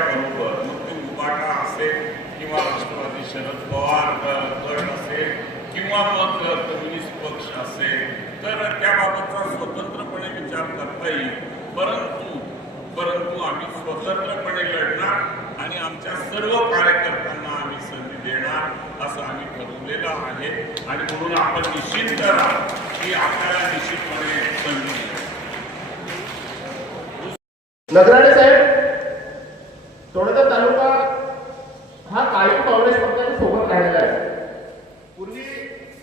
बरोबर. मग ते उपाटा असेल किंवा राष्ट्रवादी शरद पवार गट असेल किंवा मग कम्युनिस्ट पक्ष असेल तर त्याबाबतचा स्वतंत्रपणे विचार करता येईल. परंतु परंतु आम्ही स्वतंत्रपणे लढणार आणि आमच्या सर्व कार्यकर्त्यांना आम्ही संधी देणार असं आम्ही ठरवलेलं आहे. आणि म्हणून आपण निश्चित करा की आपल्याला निश्चितपणे संधी नगराळे साहेब तोडगा तालुका हा कायम काँग्रेस पक्षाच्या सोबत राहिलेला आहे. पूर्वी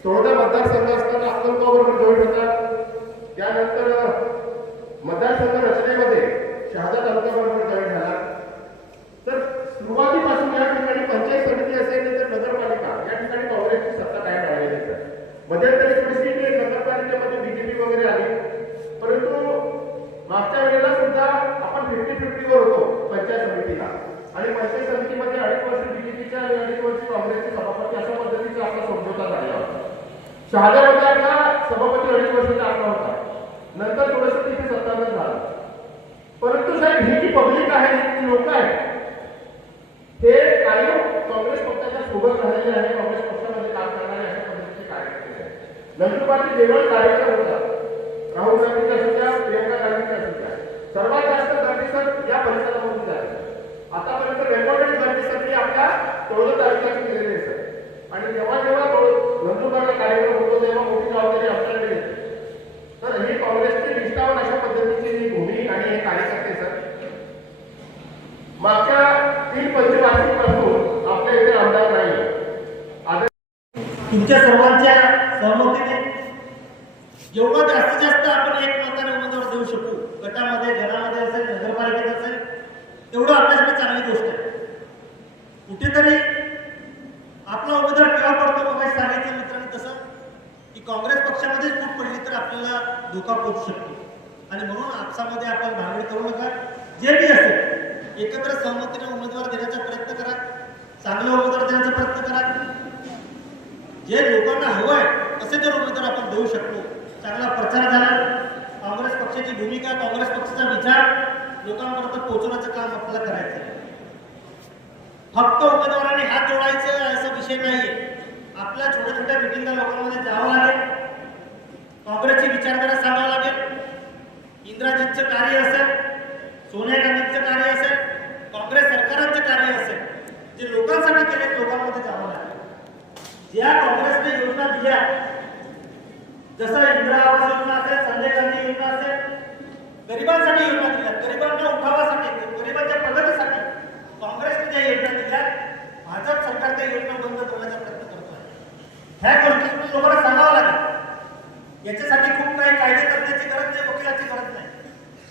तोडगा मतदारसंघ असताना अक्कलगाव बरोबर जॉईन होता. त्यानंतर मतदारसंघ रचनेमध्ये शहादा तालुका बरोबर जॉईन झाला. तर सुरुवातीपासून या ठिकाणी पंचायत समिती असेल तर नगरपालिका या ठिकाणी काँग्रेसची सत्ता कायम राहिलेली आहे. मध्यंतरी थोडीशी नगरपालिकेमध्ये बीजेपी वगैरे आली. परंतु मागच्या वेळेला सुद्धा आपण फिफ्टी फिफ्टी समितीला आणि मैत्री समितीमध्ये अडीच वर्ष बीजेपीच्या आणि अडीच वर्ष काँग्रेसचे सभापती अशा पद्धतीचा आपला समझोता झाला होता. शहाद्यामध्ये आपला सभापती अडीच वर्षाचा आपला होता. नंतर थोडंसं तिथे सत्तांतर झालं. परंतु साहेब ही जी पब्लिक आहे जी लोक आहेत हे कायम काँग्रेस पक्षाच्या सोबत राहिलेले आहे काँग्रेस पक्षामध्ये काम करणारे अशा पद्धतीचे कार्यकर्ते आहेत. नंदुरबारचे जेवढे कार्यक्रम होता. राहुल गांधीचा असू द्या प्रियंका गांधीचा असू द्या सर्वात जास्त गर्दी सर या परिसरामध्ये झाली आतापर्यंत रेकॉर्डेड गर्दी सर ही आपल्या तळोदा तालुक्यात केलेली आहे सर आणि जेव्हा जेव्हा तळो- नंदुरबारला कार्यक्रम होतो तेव्हा मोठी जबाबदारी आपल्याकडे येते तर ही काँग्रेसची निष्ठावान अशा पद्धतीची ही भूमी आणि हे कार्यकर्ते सर मागच्या तीन पंचवार्षिकपासून आपल्या इथे आमदार नाही आता तुमच्या सर्वांच्या सहमतीने जेवढं जास्तीत जास्त आपण एकमेकांना उमेदवार देऊ शकू गटामध्ये घरामध्ये असेल नगरपालिकेत असेल तेवढं आपल्यासाठी चांगली गोष्ट आहे. कुठेतरी आपला उमेदवार केव्हा पडतो मग सांगितलं मित्रांनी तसं की काँग्रेस पक्षामध्येच फूट पडली तर आपल्याला धोका पोहोचू शकतो. आणि म्हणून आपसामध्ये आपण भांडण करू नका. जे बी असेल एकत्र सहमतीने उमेदवार देण्याचा प्रयत्न करा चांगला उमेदवार देण्याचा प्रयत्न करा. जे लोकांना हवं आहे असे जर उमेदवार आपण देऊ शकतो. चांगला प्रचार झाला. काँग्रेस पक्षाची भूमिका काँग्रेस पक्षाचा विचार लोकांपर्यंत पोहोचवण्याचं काम आपल्याला करायचं आहे. फक्त उमेदवारांनी हात जोडायचं असा विषय नाही आपल्या छोट्या छोट्या मिटिंगला लोकांमध्ये जावं लागेल. काँग्रेसची विचारधारा सांगावं लागेल. इंदिराजींचं कार्य असेल सोनिया गांधींचं कार्य असेल काँग्रेस सरकारांचं कार्य असेल जे लोक केले लोकांमध्ये जावं लागेल ज्या काँग्रेसने योजना दिल्या. जसं इंदिरा आवास योजना असेल संजय गांधी योजना असेल गरिबांसाठी योजना दिल्या. गरिबांना उठावासाठी गरिबांच्या प्रगतीसाठी काँग्रेसने ज्या योजना दिल्या भाजप सरकार त्या योजना बंद करण्याचा प्रयत्न करतो आहे ह्या गोष्टी तुम्ही लोकांना सांगावं लागेल. याच्यासाठी खूप काही कायदे करण्याची गरज नाही वकिलाची गरज नाही.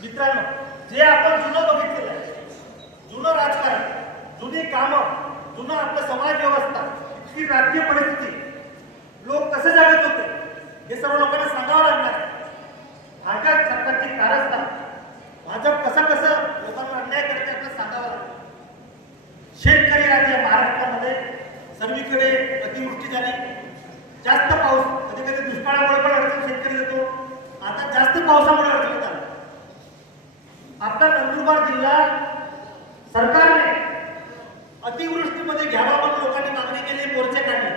मित्रांनो जे आपण जुनं बघितलेलं आहे जुनं राजकारण जुनी कामं जुनं आपलं समाज व्यवस्था इतकी राजकीय परिस्थिती. लोक कसे जागत होते हे सर्व लोकांना सांगावं लागणार आहे. भाजप सरकारची कारस्थान भाजप कसं कसं लोकांना अन्याय करते आपल्याला सांगावं लागतं शेतकरी राज्य महाराष्ट्रामध्ये सर्वीकडे अतिवृष्टी झाली. जास्त पाऊस कधी कधी दुष्काळामुळे पण अडचण शेतकरी येतो. आता जास्त पावसामुळे अडचणीत आला आपला नंदुरबार जिल्हा सरकारने अतिवृष्टीमध्ये घ्यावा म्हणून लोकांनी मोर्चे काढले.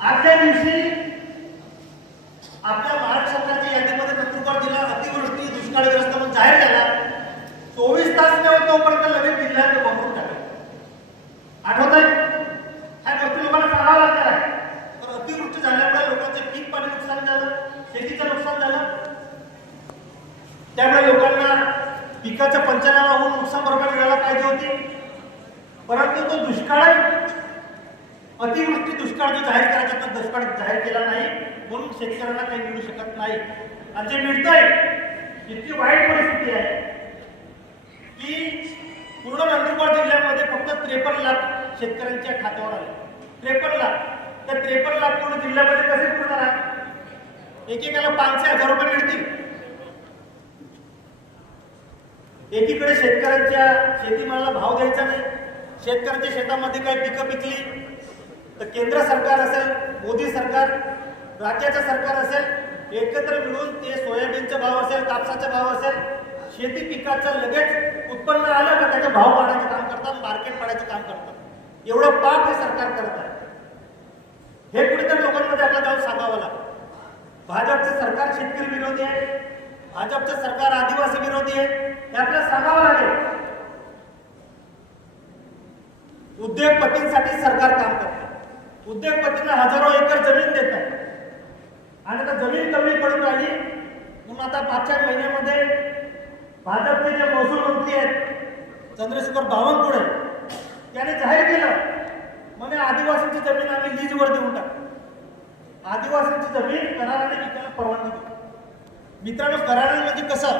आजच्या दिवशी आपल्या भारत सरकारच्या यादीमध्ये नंदुरबार जिल्हा अतिवृष्टी दुष्काळग्रस्त म्हणून जाहीर झाला. चोवीस तास न तोपर्यंत लगेच जिल्ह्यात वापरून टाकले. आठवत आहे ह्या गोष्टी लोकांना सांगावं लागणार आहे. तर अतिवृष्टी झाल्यामुळे लोकांचे पीक पाणी नुकसान झालं शेतीचं नुकसान झालं. त्यामुळे लोकांना पिकाच्या पंचनामा होऊन नुकसान भरपाई मिळायला पाहिजे होती. परंतु तो दुष्काळ अतिवृष्टी दुष्काळ जो जाहीर करायचा तो दुष्काळ जाहीर केला नाही म्हणून शेतकऱ्यांना काही मिळू शकत नाही. आणि जे मिळतंय इतकी वाईट परिस्थिती आहे की पूर्ण नंदुरबार जिल्ह्यामध्ये फक्त त्रेपन्न लाख शेतकऱ्यांच्या खात्यावर आले. त्रेपन्न लाख. तर त्रेपन्न लाख पूर्ण जिल्ह्यामध्ये कसे पुरणार आहे एकेकाला पाचशे हजार रुपये मिळतील. एकीकडे शेतकऱ्यांच्या शेतीमालाला भाव द्यायचा नाही. शेतकऱ्यांच्या शेतामध्ये काही पिकं पिकली तर केंद्र सरकार असेल मोदी सरकार राज्याचं सरकार असेल एकत्र मिळून ते सोयाबीनचा भाव असेल कापसाचा भाव असेल शेती पिकाचं लगेच उत्पन्न आलं का त्याचा भाव पाडायचं काम करतात मार्केट पाडायचं काम करतात. एवढं पाप हे सरकार करत आहे. हे कुठेतरी लोकांमध्ये आपल्याला जाऊन सांगावं लागतं भाजपचं सरकार शेतकरी विरोधी आहे भाजपचं सरकार आदिवासी विरोधी आहे हे आपल्याला सांगावं लागेल. उद्योगपतींसाठी सरकार काम करते. उद्योगपतींना हजारो एकर जमीन देत आहे आणि आता जमीन कमी पडून राहिली म्हणून आता पाचच्या महिन्यामध्ये भाजपचे जे महसूल मंत्री आहेत चंद्रशेखर बावनकुळे त्याने जाहीर केलं म्हणे आदिवासींची जमीन आम्ही लीजवर देऊन टाकू. आदिवासींची जमीन कराराने विकायला परवानगी मित्रांनो कराराने म्हणजे कसं